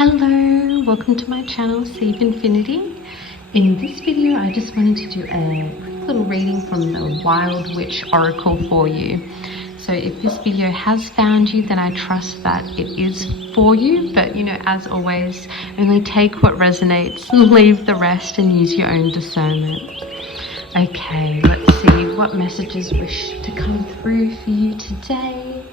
Hello, welcome to my channel, Save Infinity. In this video, I just wanted to do a quick little reading from the Wild Witch Oracle for you. So if this video has found you, then I trust that it is for you. But as always, only take what resonates and leave the rest and use your own discernment. Okay, let's see what messages wish to come through for you today.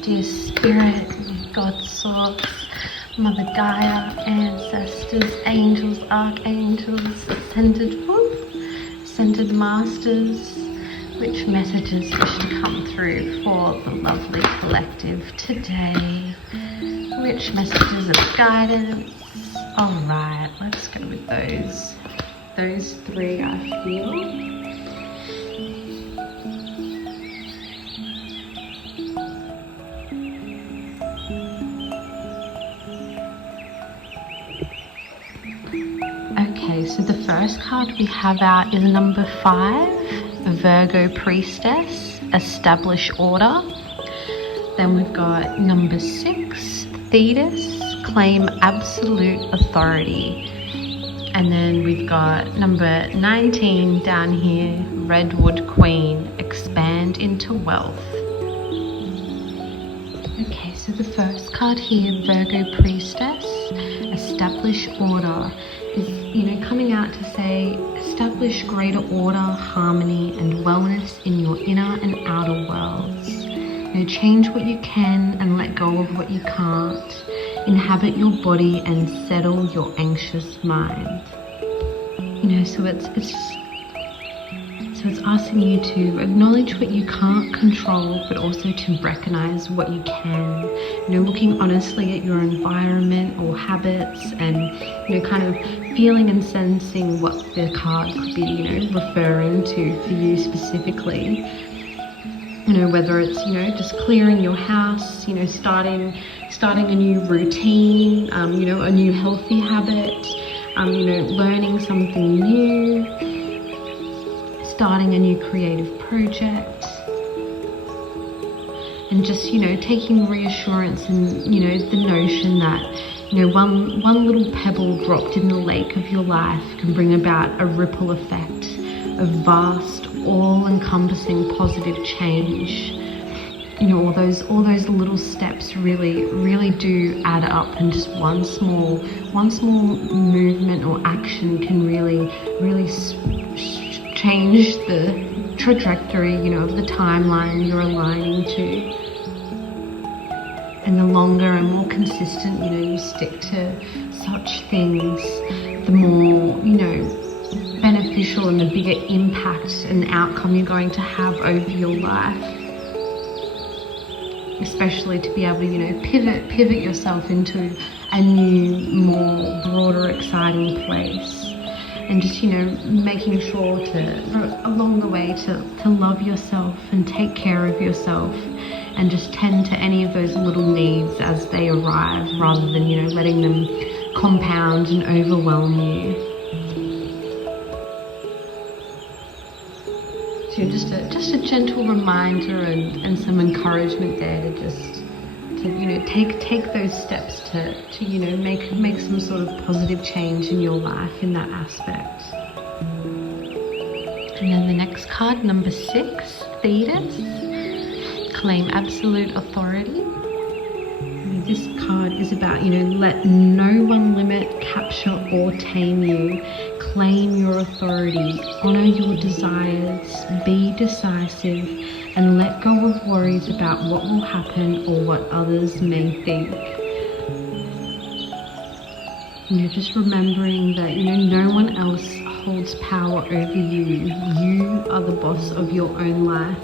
Dear Spirit, God Source, Mother Gaia, Ancestors, Angels, Archangels, Ascended Masters, which messages wish to come through for the lovely collective today? Which messages of guidance? Alright, let's go with those three, I feel. So the first card we have out is number 5, Virgo Priestess, Establish Order. Then we've got number 6, Thetis, Claim Absolute Authority. And then we've got number 19 down here, Redwood Queen, Expand into Wealth. Okay, so the first card here, Virgo Priestess, Establish Order, is coming out to say establish greater order, harmony and wellness in your inner and outer worlds. Change what you can and let go of what you can't. Inhabit your body and settle your anxious mind. So it's asking you to acknowledge what you can't control, but also to recognize what you can. Looking honestly at your environment or habits and, kind of feeling and sensing what the card could be, referring to for you specifically. Whether it's, just clearing your house, starting a new routine, a new healthy habit, learning something new, starting a new creative project, and just taking reassurance in the notion that one little pebble dropped in the lake of your life can bring about a ripple effect of vast, all-encompassing positive change. All those little steps really do add up, and just one small movement or action can really change the trajectory, of the timeline you're aligning to. And the longer and more consistent, you stick to such things, the more, beneficial and the bigger impact and outcome you're going to have over your life. Especially to be able to, pivot yourself into a new, more broader, exciting place. And just, making sure along the way to love yourself and take care of yourself and just tend to any of those little needs as they arrive, rather than, letting them compound and overwhelm you. So just a gentle reminder and some encouragement there to take those steps to make some sort of positive change in your life in that aspect. And then the next card, number 6, Thetis, Claim Absolute Authority. This card is about, let no one limit, capture or tame you. Claim your authority, honor your desires, be decisive, and let go of worries about what will happen or what others may think. Just remembering that, no one else holds power over you. You are the boss of your own life,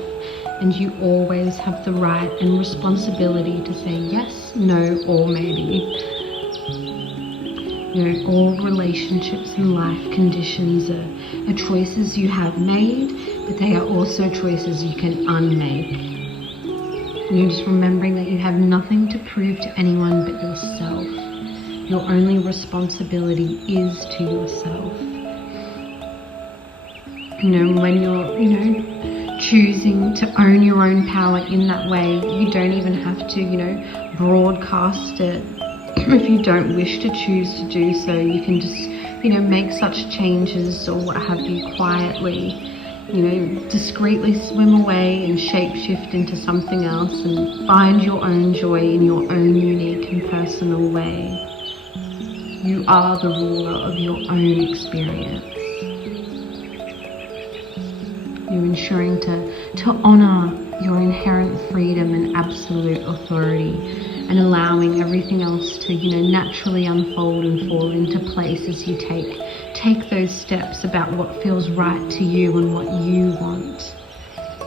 and you always have the right and responsibility to say yes, no, or maybe. All relationships and life conditions are choices you have made, but they are also choices you can unmake. Just remembering that you have nothing to prove to anyone but yourself. Your only responsibility is to yourself. When you're, choosing to own your own power in that way. You don't even have to, broadcast it. If you don't wish to choose to do so, you can just, make such changes or what have you quietly, discreetly swim away and shapeshift into something else and find your own joy in your own unique and personal way. You are the ruler of your own experience. You're ensuring to honor your inherent freedom and absolute authority, and allowing everything else to, naturally unfold and fall into place as you take those steps about what feels right to you and what you want.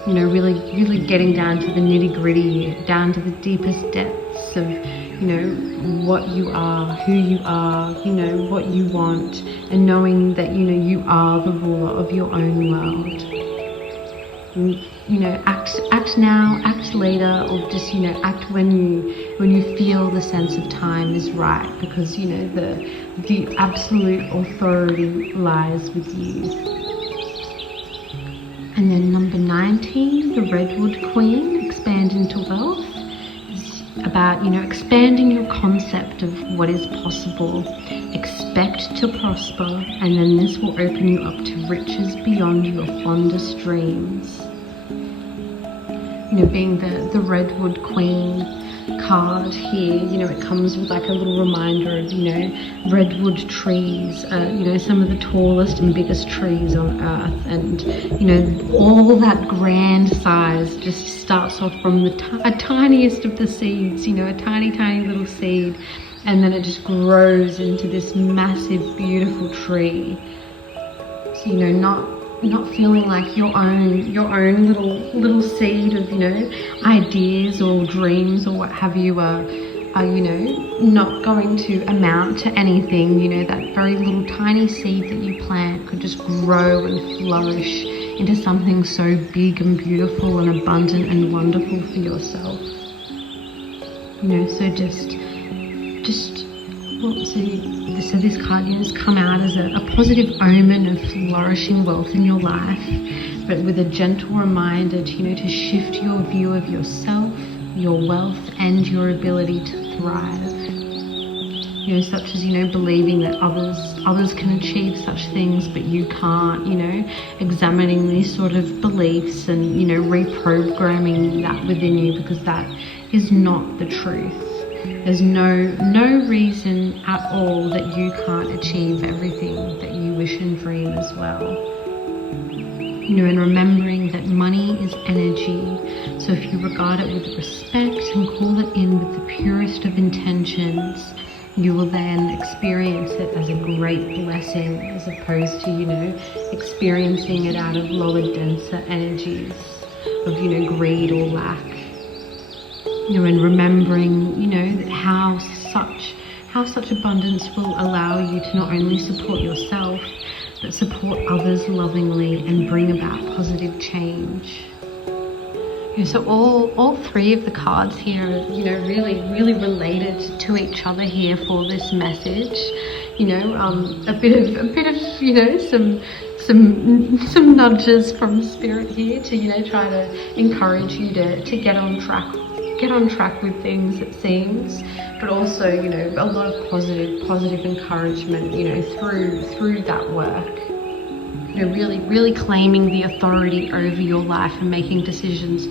Really getting down to the nitty-gritty, down to the deepest depths of, what you are, who you are, what you want, and knowing that, you are the ruler of your own world. Act now, act later, or just, act when you feel the sense of time is right, because, the absolute authority lies with you. And then number 19, the Redwood Queen, expand into wealth. It's about, expanding your concept of what is possible. Expect to prosper, and then this will open you up to riches beyond your fondest dreams. Being the Redwood Queen card here, it comes with like a little reminder of, redwood trees, some of the tallest and biggest trees on earth, and, all that grand size just starts off from the tiniest of the seeds, a tiny little seed, and then it just grows into this massive, beautiful tree. So, not feeling like your own little seed of, ideas or dreams or what have you are not going to amount to anything. That very little tiny seed that you plant could just grow and flourish into something so big and beautiful and abundant and wonderful for yourself. So so this card has come out as a positive omen of flourishing wealth in your life, but with a gentle reminder to shift your view of yourself, your wealth, and your ability to thrive. Such as, believing that others can achieve such things, but you can't, examining these sort of beliefs and, reprogramming that within you, because that is not the truth. There's no reason at all that you can't achieve everything that you wish and dream as well. And remembering that money is energy. So if you regard it with respect and call it in with the purest of intentions, you will then experience it as a great blessing, as opposed to, experiencing it out of lower, denser energies of, greed or lack. And remembering, how such abundance will allow you to not only support yourself, but support others lovingly and bring about positive change. So all three of the cards here are, really related to each other here for this message. A bit of some nudges from spirit here to, try to encourage you to get on track with things, it seems, but also, a lot of positive encouragement, through that work. Really claiming the authority over your life and making decisions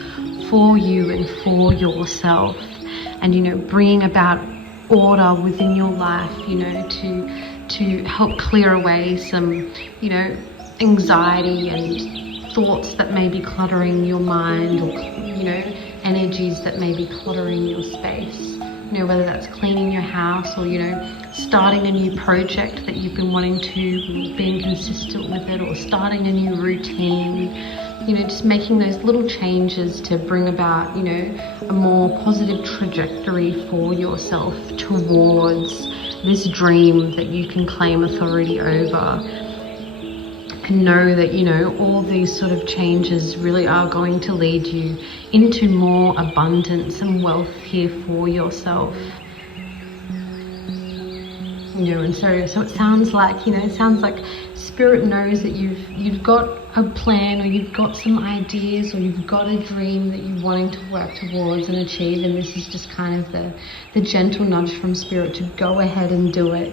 for you and for yourself, and, bringing about order within your life, to help clear away some, anxiety and thoughts that may be cluttering your mind, or, energies that may be cluttering your space. Whether that's cleaning your house or, starting a new project that you've been wanting to, being consistent with it, or starting a new routine, just making those little changes to bring about, a more positive trajectory for yourself towards this dream that you can claim authority over. And know that, all these sort of changes really are going to lead you into more abundance and wealth here for yourself. And so it sounds like, it sounds like spirit knows that you've got a plan, or you've got some ideas, or you've got a dream that you're wanting to work towards and achieve, and this is just kind of the gentle nudge from spirit to go ahead and do it,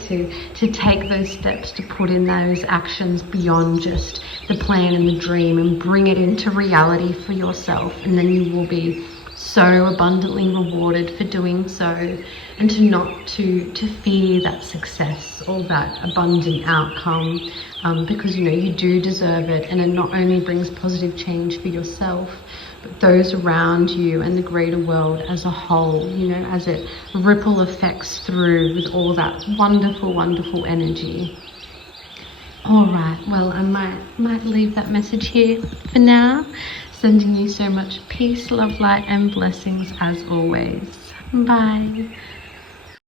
to take those steps, to put in those actions beyond just the plan and the dream, and bring it into reality for yourself. And then you will be so abundantly rewarded for doing so, and to fear that success or that abundant outcome, because you do deserve it, and it not only brings positive change for yourself, but those around you and the greater world as a whole, as it ripple effects through with all that wonderful energy. All right, well, I might leave that message here for now. Sending you so much peace, love, light, and blessings as always. Bye.